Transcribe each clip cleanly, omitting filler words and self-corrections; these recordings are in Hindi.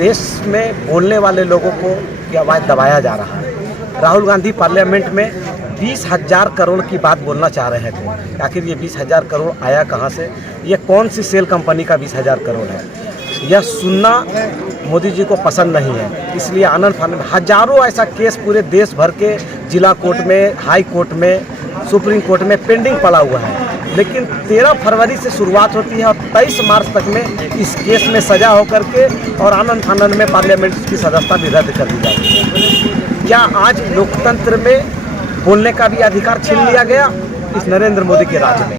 देश में बोलने वाले लोगों को की आवाज़ दबाया जा रहा है। राहुल गांधी पार्लियामेंट में 20,000 करोड़ की बात बोलना चाह रहे थे। आखिर ये 20,000 करोड़ आया कहाँ से? ये कौन सी सेल कंपनी का 20,000 करोड़ है? यह सुनना मोदी जी को पसंद नहीं है, इसलिए आनंद फानंद हजारों ऐसा केस पूरे देश भर के जिला कोर्ट में, हाई कोर्ट में, सुप्रीम कोर्ट में पेंडिंग पड़ा हुआ है। लेकिन 13 फरवरी से शुरुआत होती है और 23 मार्च तक में इस केस में सजा होकर के और आनंद फानंद में पार्लियामेंट की सदस्यता भी रद्द कर दी जाती है। क्या आज लोकतंत्र में बोलने का भी अधिकार छीन लिया गया इस नरेंद्र मोदी के राज में?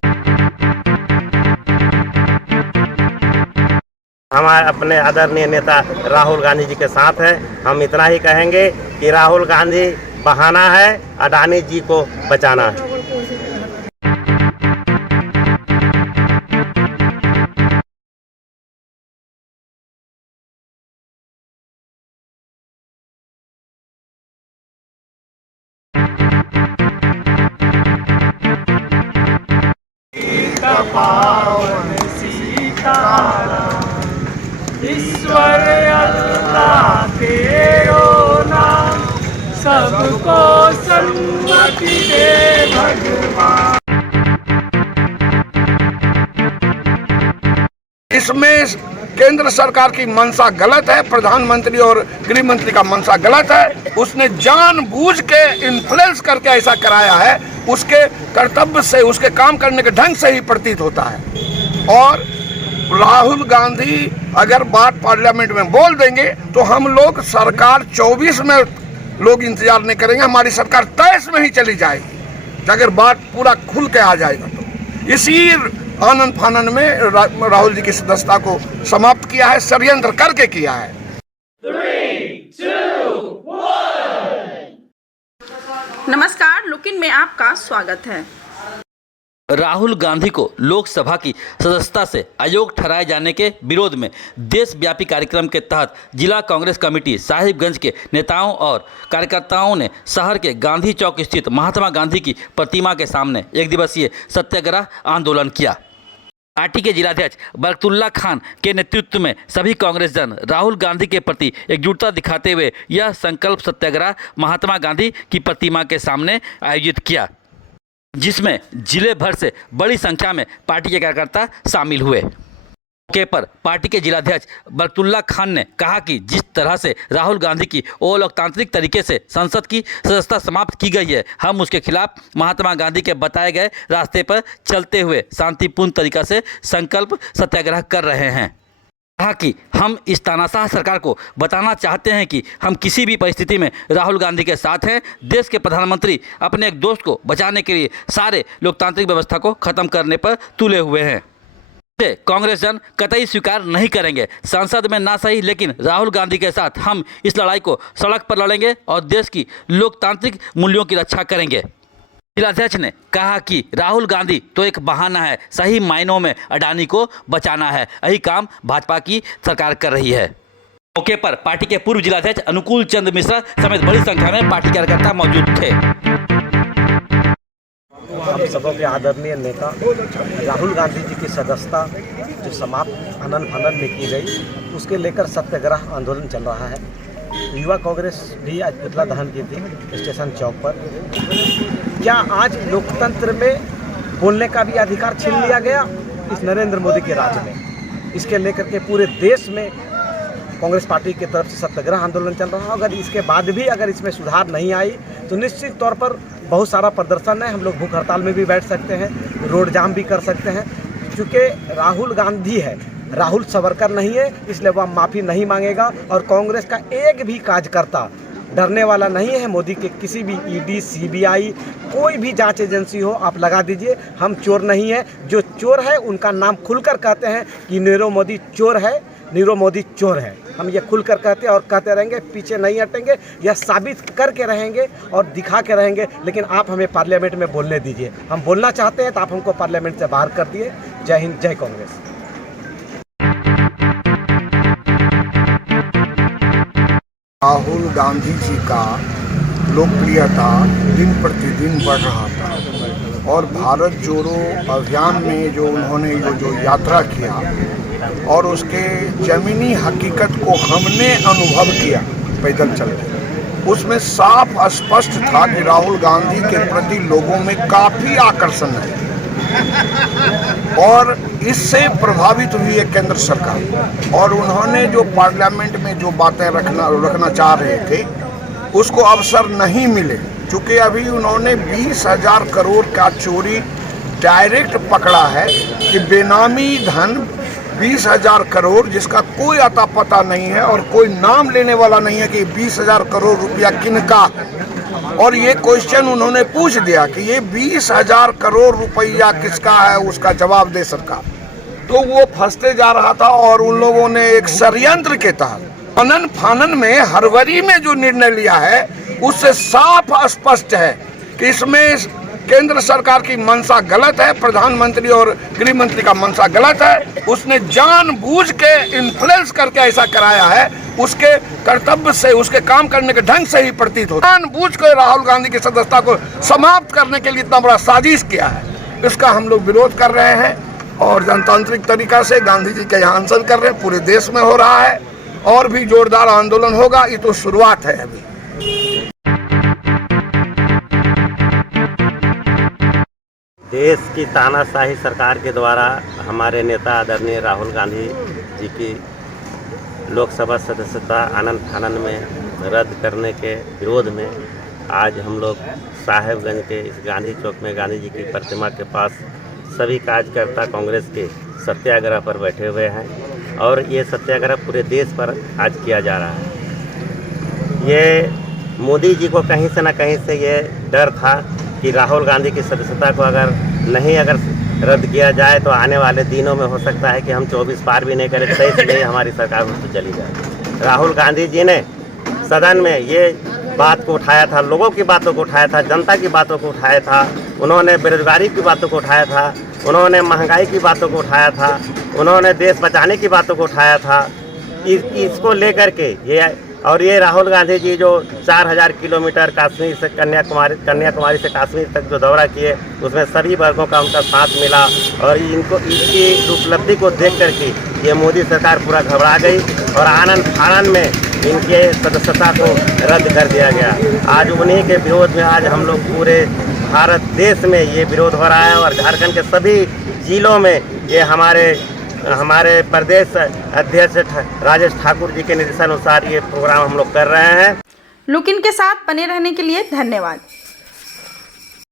हमारे अपने आदरणीय नेता राहुल गांधी जी के साथ है। हम इतना ही कहेंगे कि राहुल गांधी बहाना है, अडानी जी को बचाना है। पावन सीताराम, ईश्वर अल्लाह तेरो नाम, सबको सन्मति दे भगवान। इसमें केंद्र सरकार की मंशा गलत है, प्रधानमंत्री और गृह मंत्री का मंशा गलत है। उसने जानबूझ के इन्फ्लुएंस करके ऐसा कराया है, उसके कर्तव्य से, उसके काम करने के ढंग से ही प्रतीत होता है। और राहुल गांधी अगर बात पार्लियामेंट में बोल देंगे तो हम लोग सरकार 24 में लोग इंतजार नहीं करेंगे, हमारी सरकार 23 में ही चली जाएगी अगर बात पूरा खुल के आ जाएगा। तो इसी आनंद फानंद में राहुल जी की सदस्यता को समाप्त किया है, षड्यंत्र करके किया है। 3, 2, 1। नमस्कार, लुकिन में आपका स्वागत है। राहुल गांधी को लोकसभा की सदस्यता से अयोग्य ठहराए जाने के विरोध में देशव्यापी कार्यक्रम के तहत जिला कांग्रेस कमेटी साहिबगंज के नेताओं और कार्यकर्ताओं ने शहर के गांधी चौक स्थित महात्मा गांधी की प्रतिमा के सामने एक दिवसीय सत्याग्रह आंदोलन किया। पार्टी के जिलाध्यक्ष बरकतुल्ला खान के नेतृत्व में सभी कांग्रेस जन राहुल गांधी के प्रति एकजुटता दिखाते हुए यह संकल्प सत्याग्रह महात्मा गांधी की प्रतिमा के सामने आयोजित किया, जिसमें जिले भर से बड़ी संख्या में पार्टी के कार्यकर्ता शामिल हुए। मौके पर पार्टी के जिलाध्यक्ष बरकतुल्ला खान ने कहा कि जिस तरह से राहुल गांधी की अलोकतांत्रिक तरीके से संसद की सदस्यता समाप्त की गई है, हम उसके खिलाफ महात्मा गांधी के बताए गए रास्ते पर चलते हुए शांतिपूर्ण तरीका से संकल्प सत्याग्रह कर रहे हैं। कहा कि हम इस तानाशाह सरकार को बताना चाहते हैं कि हम किसी भी परिस्थिति में राहुल गांधी के साथ हैं। देश के प्रधानमंत्री अपने एक दोस्त को बचाने के लिए सारे लोकतांत्रिक व्यवस्था को खत्म करने पर तुले हुए हैं। कांग्रेस जन कतई स्वीकार नहीं करेंगे। संसद में ना सही, लेकिन राहुल गांधी के साथ हम इस लड़ाई को सड़क पर लड़ेंगे और देश की लोकतांत्रिक मूल्यों की रक्षा करेंगे। जिलाध्यक्ष ने कहा कि राहुल गांधी तो एक बहाना है, सही मायनों में अडानी को बचाना है। यही काम भाजपा की सरकार कर रही है। मौके पर पार्टी के पूर्व जिलाध्यक्ष अनुकूल चंद मिश्रा समेत बड़ी संख्या में पार्टी कार्यकर्ता मौजूद थे। हम सबों के आदरणीय नेता राहुल गांधी जी की सदस्यता जो समाप्त आनंद फानंद में की गई, उसके लेकर सत्याग्रह आंदोलन चल रहा है। युवा कांग्रेस भी आज पुतला दहन की थी स्टेशन चौक पर। क्या आज लोकतंत्र में बोलने का भी अधिकार छीन लिया गया इस नरेंद्र मोदी के राज में? इसके लेकर के पूरे देश में कांग्रेस पार्टी की तरफ से सत्याग्रह आंदोलन चल रहा है। अगर इसके बाद भी अगर इसमें सुधार नहीं आई तो निश्चित तौर पर बहुत सारा प्रदर्शन है। हम लोग भूख हड़ताल में भी बैठ सकते हैं, रोड जाम भी कर सकते हैं। चूँकि राहुल गांधी है, राहुल सावरकर नहीं है, इसलिए वह माफ़ी नहीं मांगेगा। और कांग्रेस का एक भी कार्यकर्ता डरने वाला नहीं है मोदी के किसी भी ईडी, सीबीआई, कोई भी जांच एजेंसी हो, आप लगा दीजिए। हम चोर नहीं है। जो चोर है उनका नाम खुलकर कहते हैं कि नीरव मोदी चोर है, नीरव मोदी चोर है। हम ये खुलकर कहते हैं और कहते रहेंगे, पीछे नहीं हटेंगे, यह साबित करके रहेंगे और दिखा के रहेंगे। लेकिन आप हमें पार्लियामेंट में बोलने दीजिए। हम बोलना चाहते हैं तो आप हमको पार्लियामेंट से बाहर कर दिए। जय हिंद, जय कांग्रेस। राहुल गांधी जी का लोकप्रियता दिन प्रतिदिन बढ़ रहा था और भारत जोड़ो अभियान में जो उन्होंने जो यात्रा किया और उसके ज़मीनी हकीकत को हमने अनुभव किया पैदल चल के, उसमें साफ स्पष्ट था कि राहुल गांधी के प्रति लोगों में काफ़ी आकर्षण है और इससे प्रभावित हुई है केंद्र सरकार। और उन्होंने जो पार्लियामेंट में जो बातें रखना चाह रहे थे उसको अवसर नहीं मिले, चूँकि अभी उन्होंने 20,000 करोड़ का चोरी डायरेक्ट पकड़ा है कि बेनामी धन 20,000 करोड़ जिसका कोई अता पता नहीं है और कोई नाम लेने वाला नहीं है कि 20,000 करोड़ रुपया किनका है। और ये क्वेश्चन उन्होंने पूछ दिया कि ये 20,000 करोड़ रुपया किसका है, उसका जवाब दे सरकार। तो वो फंसते जा रहा था और उन लोगों ने एक षड्यंत्र के तहत अनन फानन में हरवरी में जो निर्णय लिया है उससे साफ स्पष्ट है कि इसमें केंद्र सरकार की मंशा गलत है, प्रधानमंत्री और गृह मंत्री का मंशा गलत है। उसने जानबूझ के इन्फ्लुएंस करके ऐसा कराया है, उसके कर्तव्य से, उसके काम करने के ढंग से ही प्रतीत होता है। जानबूझ कर राहुल गांधी की सदस्यता को समाप्त करने के लिए इतना बड़ा साजिश किया है, इसका हम लोग विरोध कर रहे हैं और जनतांत्रिक तरीका से गांधी जी के यहाँ अनशन कर रहे हैं। पूरे देश में हो रहा है और भी जोरदार आंदोलन होगा, ये तो शुरुआत है अभी। देश की तानाशाही सरकार के द्वारा हमारे नेता आदरणीय राहुल गांधी जी की लोकसभा सदस्यता आनन फानन में रद्द करने के विरोध में आज हम लोग साहेबगंज के इस गांधी चौक में गांधी जी की प्रतिमा के पास सभी कार्यकर्ता कांग्रेस के सत्याग्रह पर बैठे हुए हैं और ये सत्याग्रह पूरे देश पर आज किया जा रहा है। ये मोदी जी को कहीं से न कहीं से ये डर था कि राहुल गांधी की सदस्यता को अगर रद्द किया जाए तो आने वाले दिनों में हो सकता है कि हम 24 पार भी नहीं करें, तो इसलिए हमारी सरकार उससे चली जाए। राहुल गांधी जी ने सदन में ये बात को उठाया था, लोगों की बातों को उठाया था, जनता की बातों को उठाया था, उन्होंने बेरोजगारी की बातों को उठाया था, उन्होंने महंगाई की बातों को उठाया था, उन्होंने देश बचाने की बातों को उठाया था। इसको लेकर के ये राहुल गांधी जी जो 4,000 किलोमीटर कश्मीर से कन्याकुमारी से कश्मीर तक जो दौरा किए उसमें सभी वर्गों का उनका साथ मिला और इनकी उपलब्धि को देख करके ये मोदी सरकार पूरा घबरा गई और आनन फानन में इनके सदस्यता को रद्द कर दिया गया। आज उन्हीं के विरोध में आज हम लोग पूरे भारत देश में ये विरोध हो रहा है और झारखंड के सभी जिलों में ये हमारे प्रदेश अध्यक्ष राजेश ठाकुर जी के निर्देशानुसार ये प्रोग्राम हम लोग कर रहे हैं। लुक इन के साथ बने रहने के लिए धन्यवाद।